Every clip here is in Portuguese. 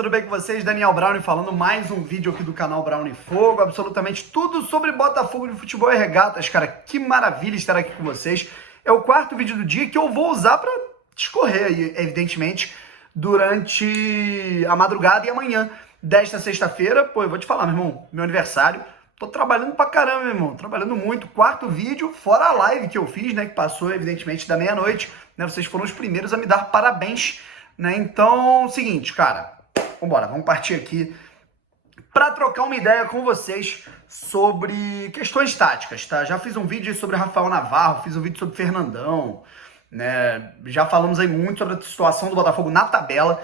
tudo bem com vocês? Daniel Brownie falando, mais um vídeo aqui do canal Brownie Fogo, absolutamente tudo sobre Botafogo de futebol e regatas, cara, que maravilha estar aqui com vocês. É o quarto vídeo do dia que eu vou usar para discorrer aí, evidentemente, durante a madrugada e amanhã desta sexta-feira. Pô, eu vou te falar, meu irmão, meu aniversário, tô trabalhando pra caramba, meu irmão, trabalhando muito, quarto vídeo, fora a live que eu fiz, né, que passou, evidentemente, da meia-noite, né, vocês foram os primeiros a me dar parabéns, né, então, seguinte, cara, vambora, vamos partir aqui para trocar uma ideia com vocês sobre questões táticas, tá? Já fiz um vídeo sobre Rafael Navarro, fiz um vídeo sobre Fernandão, né? Já falamos aí muito sobre a situação do Botafogo na tabela.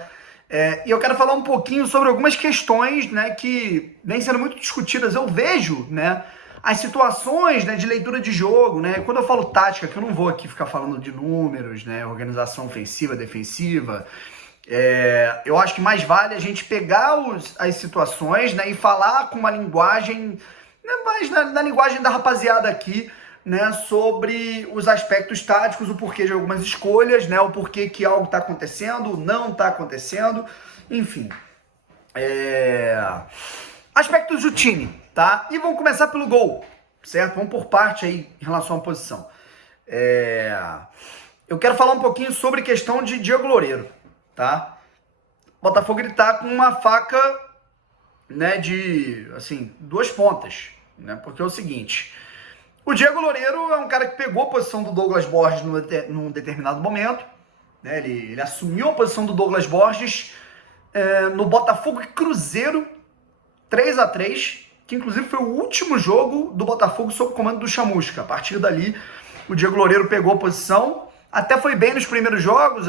E eu quero falar um pouquinho sobre algumas questões, né, que vêm sendo muito discutidas. Eu vejo, né, as situações, né, de leitura de jogo, né? Quando eu falo tática, que eu não vou aqui ficar falando de números, né, organização ofensiva, defensiva. Eu acho que mais vale a gente pegar as situações, né, e falar com uma linguagem, né, mais na linguagem da rapaziada aqui, né, sobre os aspectos táticos, o porquê de algumas escolhas, né, o porquê que algo está acontecendo, não está acontecendo, enfim. Aspectos do time, tá? E vamos começar pelo gol, certo? Vamos por parte aí em relação à posição. Eu quero falar um pouquinho sobre questão de Diego Loureiro, tá? O Botafogo, ele tá com uma faca, né, de, assim, duas pontas, né? Porque é o seguinte, o Diego Loureiro é um cara que pegou a posição do Douglas Borges num determinado momento, né? Ele assumiu a posição do Douglas Borges no Botafogo e Cruzeiro 3-3, que inclusive foi o último jogo do Botafogo sob o comando do Chamusca. A partir dali, o Diego Loureiro pegou a posição, até foi bem nos primeiros jogos,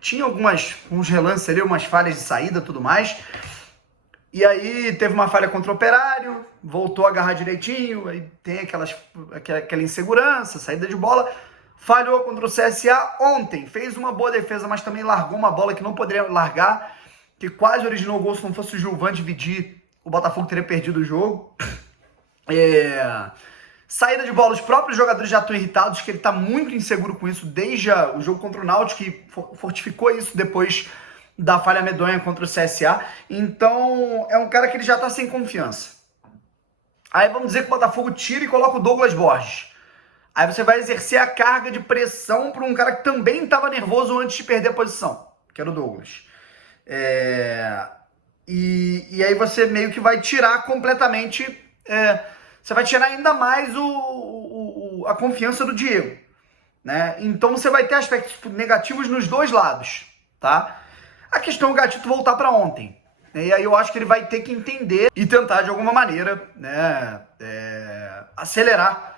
tinha uns relances ali, umas falhas de saída e tudo mais. E aí teve uma falha contra o Operário, voltou a agarrar direitinho, aí tem aquela insegurança, saída de bola. Falhou contra o CSA ontem, fez uma boa defesa, mas também largou uma bola que não poderia largar, que quase originou o gol. Se não fosse o Gilvan dividir, o Botafogo teria perdido o jogo. Saída de bola, os próprios jogadores já estão irritados, que ele está muito inseguro com isso desde o jogo contra o Náutico, que fortificou isso depois da falha medonha contra o CSA. Então, é um cara que ele já está sem confiança. Aí vamos dizer que o Botafogo tira e coloca o Douglas Borges. Aí você vai exercer a carga de pressão para um cara que também estava nervoso antes de perder a posição, que era o Douglas. E aí você meio que vai tirar completamente... você vai tirar ainda mais a confiança do Diego, né? Então você vai ter aspectos negativos nos dois lados, tá? A questão é o Gatito voltar para ontem, né? E aí eu acho que ele vai ter que entender e tentar de alguma maneira, né, acelerar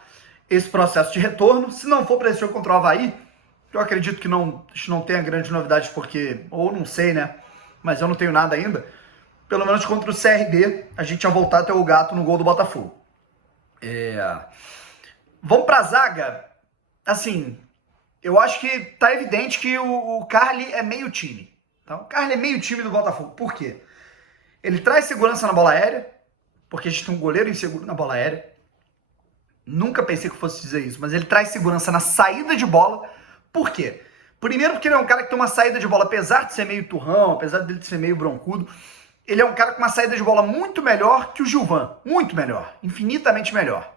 esse processo de retorno. Se não for para esse jogo contra o Avaí, eu acredito que não tenha grandes novidades, porque, ou não sei, né, mas eu não tenho nada ainda. Pelo menos contra o CRB, a gente ia voltar a ter o Gato no gol do Botafogo. Vamos pra zaga. Assim, eu acho que tá evidente que o Carly é meio time. Tá? O Carly é meio time do Botafogo. Por quê? Ele traz segurança na bola aérea, porque a gente tem um goleiro inseguro na bola aérea. Nunca pensei que eu fosse dizer isso, mas ele traz segurança na saída de bola. Por quê? Primeiro porque ele é um cara que tem uma saída de bola, apesar de ser meio turrão, apesar dele ser meio broncudo, ele é um cara com uma saída de bola muito melhor que o Gilvan. Muito melhor. Infinitamente melhor,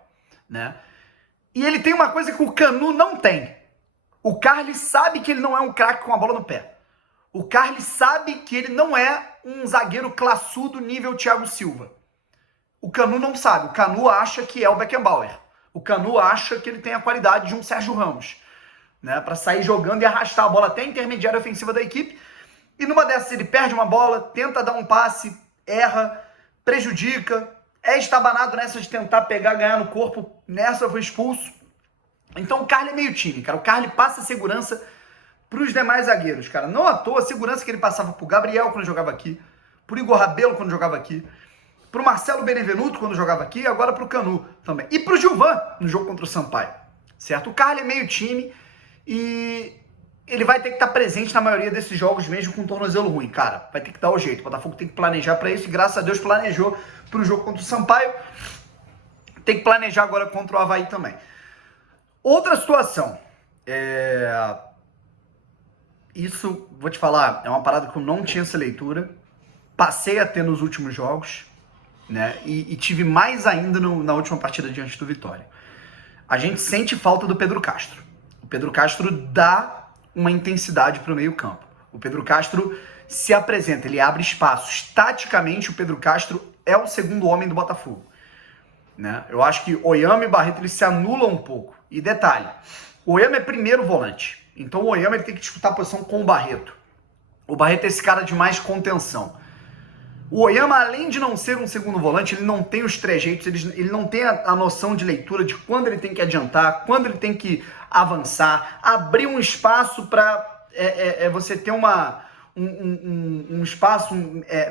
né? E ele tem uma coisa que o Canu não tem. O Carly sabe que ele não é um craque com a bola no pé. O Carly sabe que ele não é um zagueiro classudo nível Thiago Silva. O Canu não sabe. O Canu acha que é o Beckenbauer. O Canu acha que ele tem a qualidade de um Sérgio Ramos, né? Para sair jogando e arrastar a bola até a intermediária ofensiva da equipe. E numa dessas ele perde uma bola, tenta dar um passe, erra, prejudica, é estabanado nessa de tentar pegar, ganhar no corpo, nessa foi expulso. Então o Carly é meio time, cara. O Carly passa segurança para os demais zagueiros, cara. Não à toa a segurança que ele passava pro Gabriel quando jogava aqui, pro Igor Rabelo quando jogava aqui, pro Marcelo Benevenuto quando jogava aqui, e agora pro Canu também. E pro Gilvan no jogo contra o Sampaio, certo? O Carly é meio time e ele vai ter que estar presente na maioria desses jogos, mesmo com tornozelo ruim, cara. Vai ter que dar o jeito. O Botafogo tem que planejar para isso, e graças a Deus planejou para o jogo contra o Sampaio. Tem que planejar agora contra o Avaí também. Outra situação. Isso, vou te falar, é uma parada que eu não tinha essa leitura, passei a ter nos últimos jogos, né? E tive mais ainda na última partida diante do Vitória. A gente sente falta do Pedro Castro. O Pedro Castro dá uma intensidade para o meio-campo. O Pedro Castro se apresenta, ele abre espaços. Taticamente, o Pedro Castro é o segundo homem do Botafogo, né? Eu acho que Oyama e Barreto eles se anulam um pouco. E detalhe, o Oyama é primeiro volante. Então o Oyama ele tem que disputar a posição com o Barreto. O Barreto é esse cara de mais contenção. O Oyama, além de não ser um segundo volante, ele não tem os trejeitos, ele não tem a noção de leitura de quando ele tem que adiantar, quando ele tem que avançar, abrir um espaço para você ter um espaço,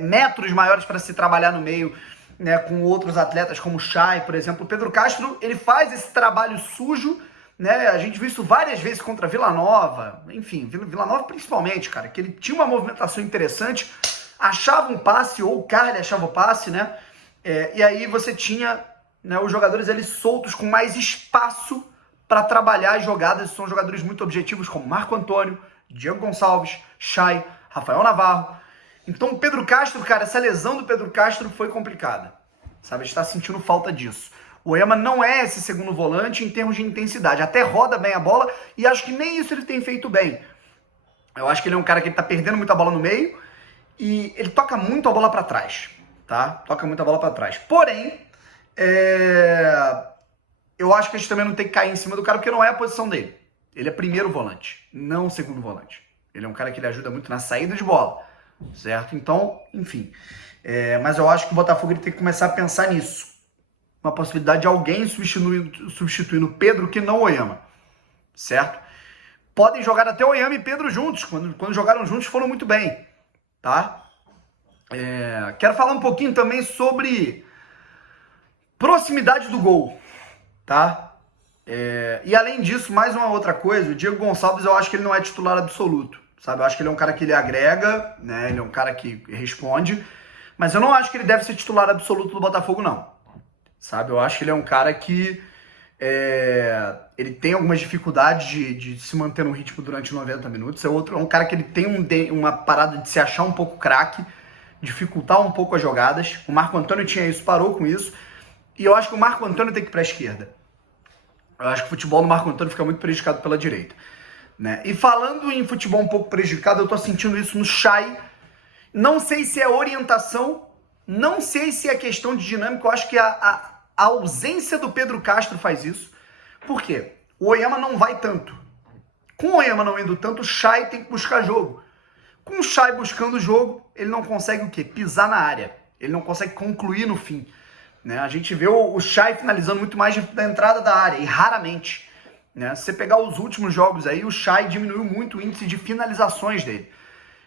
metros maiores para se trabalhar no meio, né, com outros atletas como o Chay, por exemplo. O Pedro Castro, ele faz esse trabalho sujo, né? A gente viu isso várias vezes contra Vila Nova, enfim, Vila Nova principalmente, cara, que ele tinha uma movimentação interessante, achava um passe, ou o Carly achava o passe, né? E aí você tinha, né, os jogadores ali soltos com mais espaço para trabalhar as jogadas. São jogadores muito objetivos como Marco Antônio, Diego Gonçalves, Chay, Rafael Navarro. Então o Pedro Castro, cara, essa lesão do Pedro Castro foi complicada, sabe? A gente tá sentindo falta disso. O Oyama não é esse segundo volante em termos de intensidade. Até roda bem a bola e acho que nem isso ele tem feito bem. Eu acho que ele é um cara que ele tá perdendo muita bola no meio e ele toca muito a bola para trás, tá? Toca muito a bola para trás. Porém, eu acho que a gente também não tem que cair em cima do cara porque não é a posição dele. Ele é primeiro volante, não segundo volante. Ele é um cara que ele ajuda muito na saída de bola, certo? Então, enfim. Mas eu acho que o Botafogo ele tem que começar a pensar nisso. Uma possibilidade de alguém substituindo Pedro que não o Oyama, certo? Podem jogar até Oyama e Pedro juntos. Quando jogaram juntos foram muito bem, tá? Quero falar um pouquinho também sobre proximidade do gol, tá? E além disso, mais uma outra coisa, o Diego Gonçalves eu acho que ele não é titular absoluto, sabe? Eu acho que ele é um cara que ele agrega, né? Ele é um cara que responde, mas eu não acho que ele deve ser titular absoluto do Botafogo, não. Sabe, eu acho que ele é um cara que ele tem algumas dificuldades de se manter no ritmo durante 90 minutos. É um cara que ele tem uma parada de se achar um pouco craque, dificultar um pouco as jogadas. O Marco Antônio tinha isso, parou com isso. E eu acho que o Marco Antônio tem que ir para a esquerda. Eu acho que o futebol do Marco Antônio fica muito prejudicado pela direita, né? E falando em futebol um pouco prejudicado, eu tô sentindo isso no Chay. Não sei se é orientação, não sei se é questão de dinâmica. Eu acho que a ausência do Pedro Castro faz isso. Por quê? O Oyama não vai tanto. Com o Oyama não indo tanto, o Chay tem que buscar jogo. Com o Chay buscando jogo, ele não consegue o quê? Pisar na área. Ele não consegue concluir no fim, né? A gente vê o Chay finalizando muito mais da entrada da área, e raramente, né? Se você pegar os últimos jogos aí, o Chay diminuiu muito o índice de finalizações dele.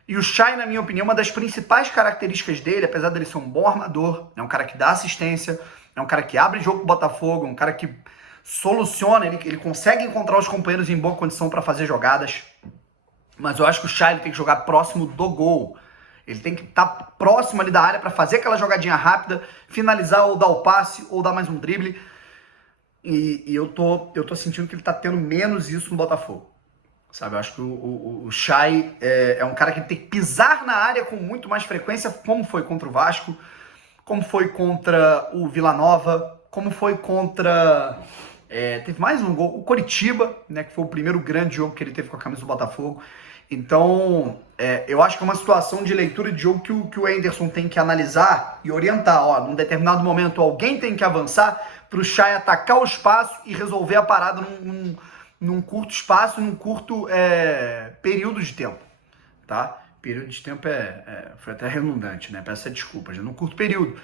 E o Chay, na minha opinião, uma das principais características dele, apesar dele ser um bom armador, é um cara que dá assistência, é um cara que abre jogo pro Botafogo, é um cara que soluciona, ele consegue encontrar os companheiros em boa condição para fazer jogadas. Mas eu acho que o Chay tem que jogar próximo do gol. Ele tem que estar próximo ali da área para fazer aquela jogadinha rápida, finalizar ou dar o passe ou dar mais um drible. E eu tô sentindo que ele tá tendo menos isso no Botafogo. Sabe, eu acho que o Chay é um cara que tem que pisar na área com muito mais frequência, como foi contra o Vasco, como foi contra o Vila Nova, como foi contra... teve mais um gol, o Coritiba, né, que foi o primeiro grande jogo que ele teve com a camisa do Botafogo. Então, eu acho que é uma situação de leitura de jogo que o Anderson tem que analisar e orientar. Ó, num determinado momento, alguém tem que avançar para o Chay atacar o espaço e resolver a parada num curto espaço, num curto período de tempo, tá? Período de tempo foi até redundante, né? Peço desculpas, num curto período.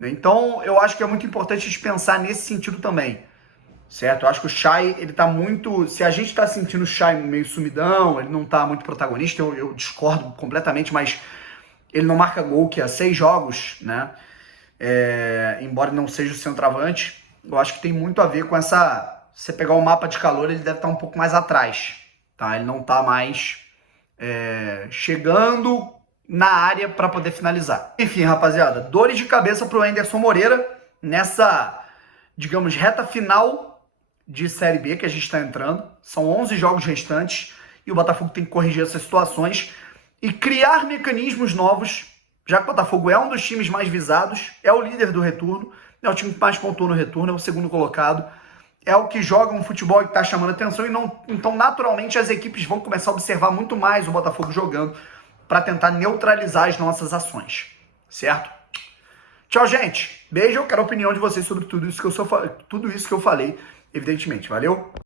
Então, eu acho que é muito importante a gente pensar nesse sentido também, certo? Eu acho que o Chay, ele tá muito... Se a gente tá sentindo o Chay meio sumidão, ele não tá muito protagonista, eu discordo completamente, mas ele não marca gol, que há 6 jogos, né? Embora não seja o centroavante, eu acho que tem muito a ver com essa... Se você pegar o mapa de calor, ele deve estar um pouco mais atrás, tá? Ele não tá mais chegando na área para poder finalizar. Enfim, rapaziada, dores de cabeça pro Anderson Moreira nessa, digamos, reta final de Série B que a gente está entrando. São 11 jogos restantes e o Botafogo tem que corrigir essas situações e criar mecanismos novos já que o Botafogo é um dos times mais visados, é o líder do retorno, é o time que mais pontuou no retorno, é o segundo colocado, é o que joga um futebol que está chamando atenção, então naturalmente as equipes vão começar a observar muito mais o Botafogo jogando para tentar neutralizar as nossas ações, certo? Tchau, gente. Beijo, eu quero a opinião de vocês sobre tudo isso que eu falei, evidentemente. Valeu?